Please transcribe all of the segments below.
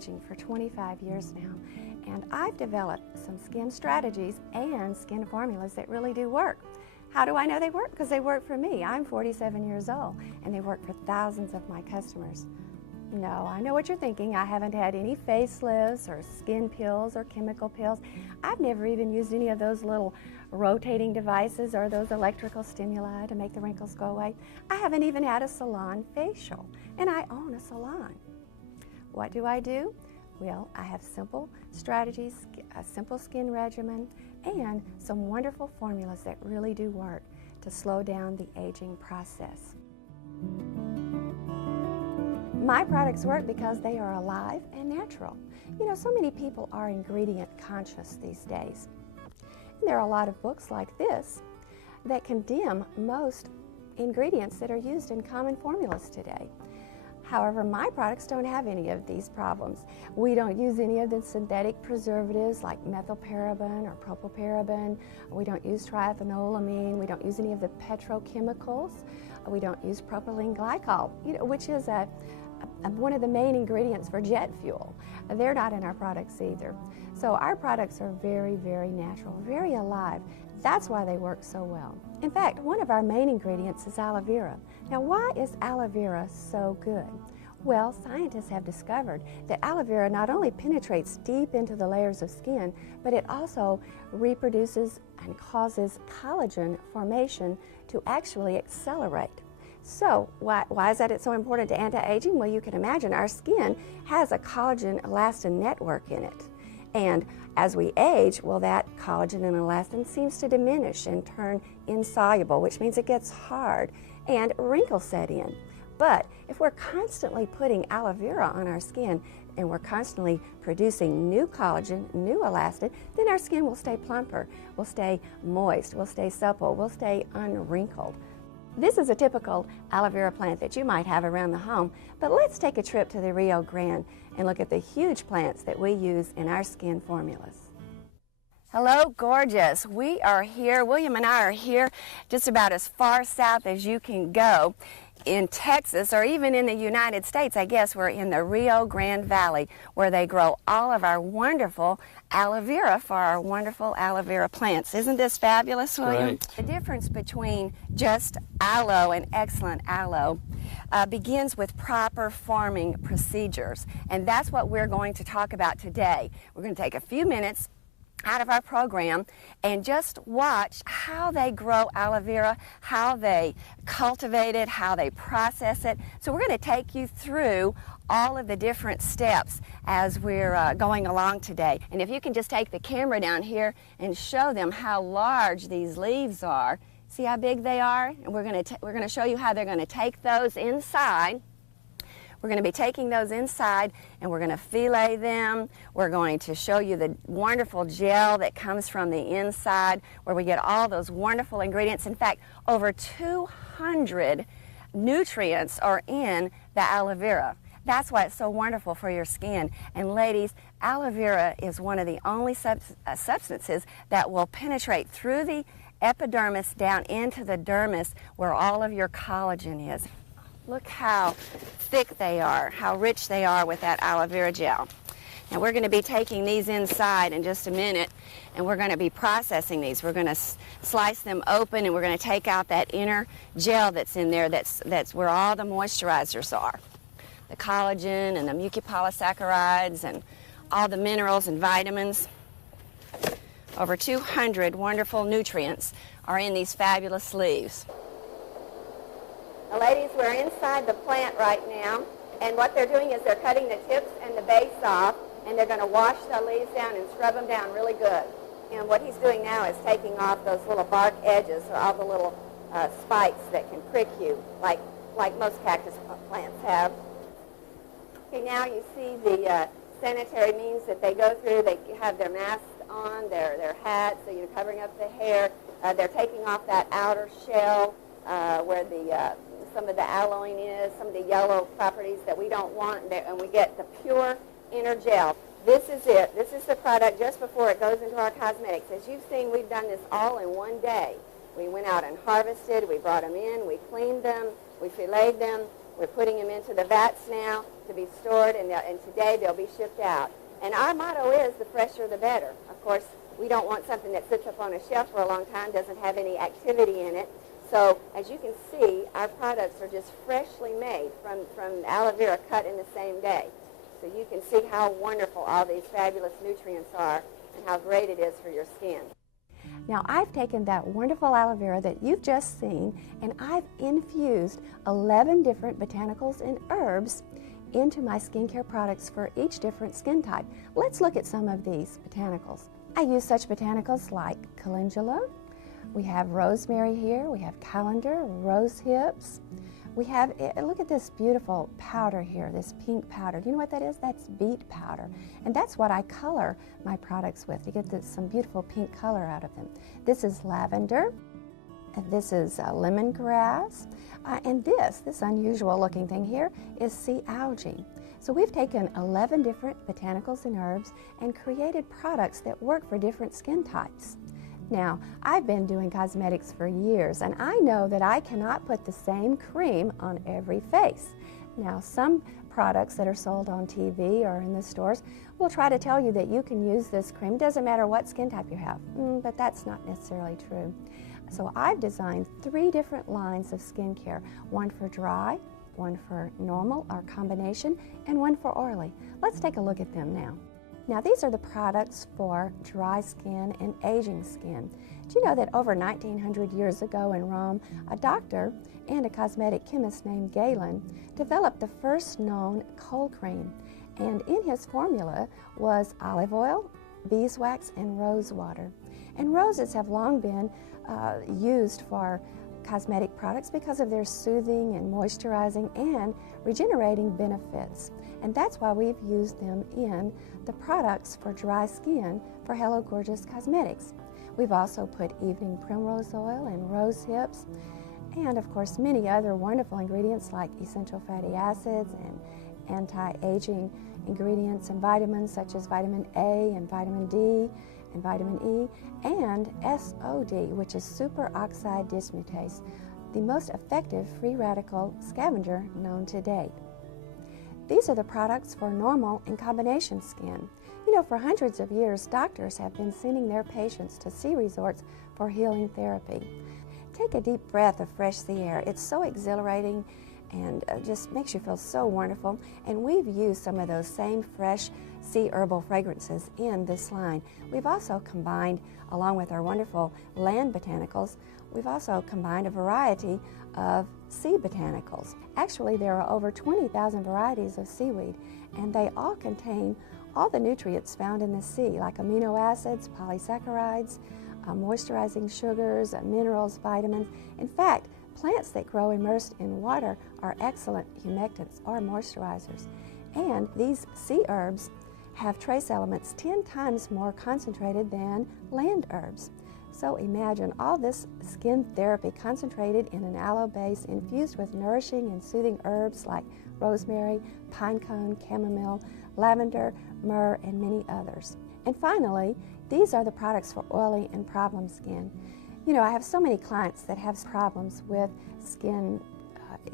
anti-aging for 25 years now, and I've developed some skin strategies and skin formulas that really do work. How do I know they work? Because they work for me. I'm 47 years old, and they work for thousands of my customers. No, I know what you're thinking. I haven't had any facelifts or skin pills or chemical pills. I've never even used any of those little rotating devices or those electrical stimuli to make the wrinkles go away. I haven't even had a salon facial, and I own a salon. What do? Well, I have simple strategies, a simple skin regimen, and some wonderful formulas that really do work to slow down the aging process. My products work because they are alive and natural. You know, so many people are ingredient conscious these days. And there are a lot of books like this that condemn most ingredients that are used in common formulas today. However, my products don't have any of these problems. We don't use any of the synthetic preservatives like methylparaben or propylparaben. We don't use triethanolamine. We don't use any of the petrochemicals. We don't use propylene glycol, which is one of the main ingredients for jet fuel. They're not in our products either. So our products are very, very natural, very alive. That's why they work so well. In fact, one of our main ingredients is aloe vera. Now, why is aloe vera so good? Well, scientists have discovered that aloe vera not only penetrates deep into the layers of skin, but it also reproduces and causes collagen formation to actually accelerate. So why is that it's so important to anti-aging? Well, you can imagine our skin has a collagen elastin network in it. And as we age, well, that collagen and elastin seems to diminish and turn insoluble, which means it gets hard and wrinkles set in. But if we're constantly putting aloe vera on our skin and we're constantly producing new collagen, new elastin, then our skin will stay plumper, will stay moist, will stay supple, will stay unwrinkled. This is a typical aloe vera plant that you might have around the home, but let's take a trip to the Rio Grande and look at the huge plants that we use in our skin formulas. Hello, gorgeous. We are here, William and I are here just about as far south as you can go in Texas, or even in the United States. I guess we're in the Rio Grande Valley, where they grow all of our wonderful aloe vera for our wonderful aloe vera plants. Isn't this fabulous, William? Right. The difference between just aloe and excellent aloe begins with proper farming procedures, and that's what we're going to talk about today. We're going to take a few minutes out of our program and just watch how they grow aloe vera, how they cultivate it, how they process it. So we're going to take you through all of the different steps as we're going along today. And if you can just take the camera down here and show them how large these leaves are. See how big they are? And we're going to show you how they're going to take those inside. We're going to be taking those inside and we're going to fillet them. We're going to show you the wonderful gel that comes from the inside where we get all those wonderful ingredients. In fact, over 200 nutrients are in the aloe vera. That's why it's so wonderful for your skin. And ladies, aloe vera is one of the only substances that will penetrate through the epidermis down into the dermis where all of your collagen is. Look how thick they are, how rich they are with that aloe vera gel. Now we're going to be taking these inside in just a minute, and we're going to be processing these. We're going to slice them open, and we're going to take out that inner gel that's in there. That's where all the moisturizers are. The collagen and the mucopolysaccharides and all the minerals and vitamins. Over 200 wonderful nutrients are in these fabulous leaves. Now, ladies, we're inside the plant right now, and what they're doing is they're cutting the tips and the base off, and they're going to wash the leaves down and scrub them down really good. And what he's doing now is taking off those little bark edges, or all the little spikes that can prick you, like most cactus plants have. Okay, now you see the sanitary means that they go through. They have their masks on, their hats, so you're covering up the hair. They're taking off that outer shell where some of the aloe is, some of the yellow properties that we don't want, and we get the pure inner gel. This is it. This is the product just before it goes into our cosmetics. As you've seen, we've done this all in one day. We went out and harvested, we brought them in, we cleaned them, we filleted them, we're putting them into the vats now to be stored, and today they'll be shipped out. And our motto is the fresher the better. Of course, we don't want something that sits up on a shelf for a long time, doesn't have any activity in it. So as you can see, our products are just freshly made from aloe vera cut in the same day. So you can see how wonderful all these fabulous nutrients are and how great it is for your skin. Now I've taken that wonderful aloe vera that you've just seen and I've infused 11 different botanicals and herbs into my skincare products for each different skin type. Let's look at some of these botanicals. I use such botanicals like calendula. We have rosemary here. We have calendar, rose hips. We have, look at this beautiful powder here, this pink powder. Do you know what that is? That's beet powder. And that's what I color my products with to get some beautiful pink color out of them. This is lavender. This is lemongrass. And this unusual looking thing here is sea algae. So we've taken 11 different botanicals and herbs and created products that work for different skin types. Now, I've been doing cosmetics for years, and I know that I cannot put the same cream on every face. Now, some products that are sold on TV or in the stores will try to tell you that you can use this cream. It doesn't matter what skin type you have, but that's not necessarily true. So I've designed 3 different lines of skincare, one for dry, one for normal or combination, and one for oily. Let's take a look at them now. Now these are the products for dry skin and aging skin. Do you know that over 1900 years ago in Rome, a doctor and a cosmetic chemist named Galen developed the first known cold cream, and in his formula was olive oil, beeswax, and rose water. And roses have long been used for cosmetic products because of their soothing and moisturizing and regenerating benefits. And that's why we've used them in the products for dry skin for Hello Gorgeous Cosmetics. We've also put evening primrose oil and rose hips, and of course many other wonderful ingredients like essential fatty acids and anti-aging ingredients and vitamins such as vitamin A and vitamin D and vitamin E, and SOD, which is superoxide dismutase, the most effective free radical scavenger known to date. These are the products for normal and combination skin. You know, for hundreds of years, doctors have been sending their patients to sea resorts for healing therapy. Take a deep breath of fresh sea air. It's so exhilarating and just makes you feel so wonderful. And we've used some of those same fresh sea herbal fragrances in this line. We've also combined, along with our wonderful land botanicals, we've also combined a variety of sea botanicals. Actually, there are over 20,000 varieties of seaweed, and they all contain all the nutrients found in the sea, like amino acids, polysaccharides, moisturizing sugars, minerals, vitamins. In fact, plants that grow immersed in water are excellent humectants or moisturizers. And these sea herbs have trace elements 10 times more concentrated than land herbs. So imagine all this skin therapy concentrated in an aloe base infused with nourishing and soothing herbs like rosemary, pinecone, chamomile, lavender, myrrh, and many others. And finally, these are the products for oily and problem skin. You know, I have so many clients that have problems with skin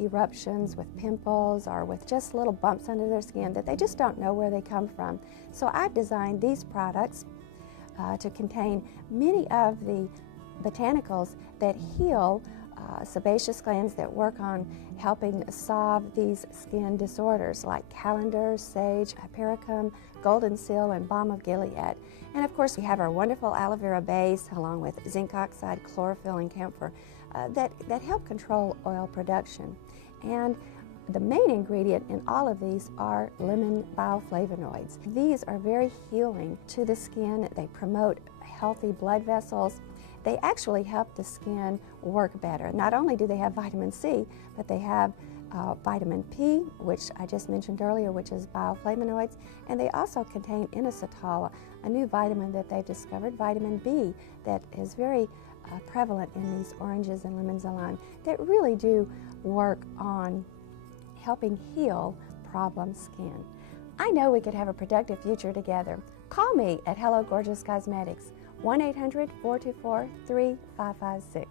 eruptions, with pimples, or with just little bumps under their skin that they just don't know where they come from. So I've designed these products to contain many of the botanicals that heal sebaceous glands, that work on helping solve these skin disorders like calendar, sage, hypericum, golden seal, and balm of Gilead. And of course we have our wonderful aloe vera base along with zinc oxide, chlorophyll, and camphor that help control oil production. And the main ingredient in all of these are lemon bioflavonoids. These are very healing to the skin. They promote healthy blood vessels. They actually help the skin work better. Not only do they have vitamin C, but they have vitamin P, which I just mentioned earlier, which is bioflavonoids, and they also contain inositol, a new vitamin that they've discovered, vitamin B, that is very prevalent in these oranges and lemons and lime, that really do work on helping heal problem skin. I know we could have a productive future together. Call me at Hello Gorgeous Cosmetics, 1-800-424-3556.